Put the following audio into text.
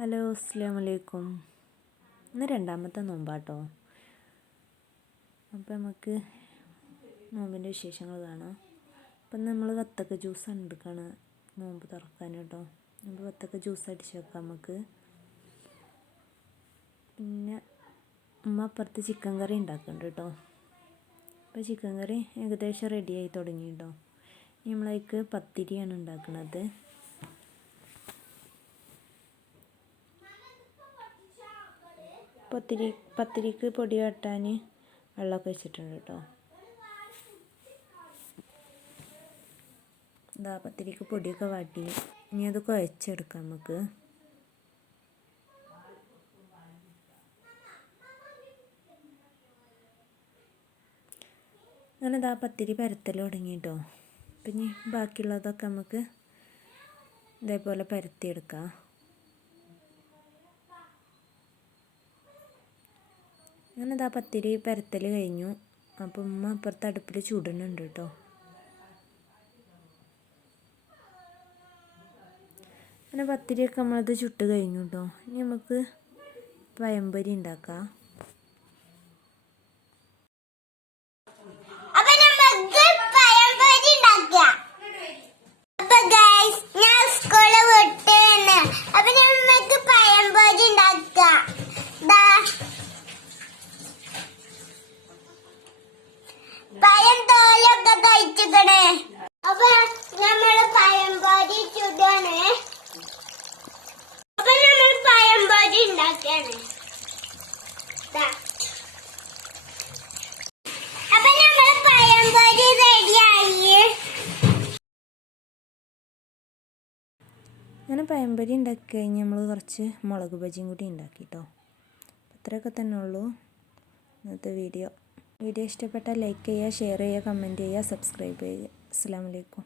Hello അസ്സലാമലൈക്കും. ഇന്ന് രണ്ടാമത്തെ നോമ്പാട്ടോ. അപ്പോൾ നമുക്ക് നോമ്പിൻ്റെ വിശേഷങ്ങൾ കാണാം. അപ്പം നമ്മൾ വത്തക്ക ജ്യൂസാണ് എടുക്കുകയാണ് നോമ്പ് തുറക്കാൻ കേട്ടോ. അപ്പോൾ വത്തക്ക ജ്യൂസ് അടിച്ച് വെക്കാം നമുക്ക്. പിന്നെ അമ്മ അപ്പുറത്ത് ചിക്കൻ കറി ഉണ്ടാക്കുന്നുണ്ട് കേട്ടോ. അപ്പോൾ ചിക്കൻ കറി ഏകദേശം റെഡിയായി തുടങ്ങി കേട്ടോ. നമ്മളതിലേക്ക് പത്തിരിയാണ് ഉണ്ടാക്കുന്നത്. പത്തിരിക്ക് പൊടി വാട്ടാൻ വെള്ളമൊക്കെ വെച്ചിട്ടുണ്ട് കേട്ടോ. ഇതാ പത്തിരിക്ക് പൊടിയൊക്കെ വാട്ടി ഇനി അത് കുഴച്ചെടുക്കാം നമുക്ക്. അങ്ങനെ ഇതാ പത്തിരി പരത്തൽ തുടങ്ങി കേട്ടോ. പിന്നെ ബാക്കിയുള്ളതൊക്കെ നമുക്ക് ഇതേപോലെ പരത്തിയെടുക്കാം. അങ്ങനെ ഇതാ പത്തിരി പരത്തൽ കഴിഞ്ഞു. അപ്പം ഉമ്മ അപ്പുറത്ത് അടുപ്പിൽ ചുടുന്നുണ്ട് കേട്ടോ. അങ്ങനെ പത്തിരിയൊക്കെ നമ്മളത് ചുട്ട് കഴിഞ്ഞു കേട്ടോ. ഇനി നമുക്ക് പഴംപൊരി ഉണ്ടാക്കാം. പഴം തോലൊക്കെ കഴിച്ചിക്കണേ. അപ്പൊ നമ്മള് പഴംപൊരി ചുടാണ്. അപ്പൊ നമ്മൾ പഴംപൊരി ഉണ്ടാക്കാണ്. അപ്പൊ നമ്മൾ പഴംപൊരി റെഡിയായി. അങ്ങനെ പഴംപൊരി ഉണ്ടാക്കി കഴിഞ്ഞ് നമ്മൾ കുറച്ച് മുളക് ബജിയും കൂടി ഉണ്ടാക്കി കേട്ടോ. അത്രയൊക്കെ തന്നെ ഉള്ളൂ ഇന്നത്തെ വീഡിയോ. ഇഷ്ടപ്പെട്ടാൽ ലൈക്ക് ചെയ്യുക, ഷെയർ ചെയ്യുക, കമൻറ്റ് ചെയ്യുക, സബ്സ്ക്രൈബ് ചെയ്യുക. അസ്സലാമു അലൈക്കും.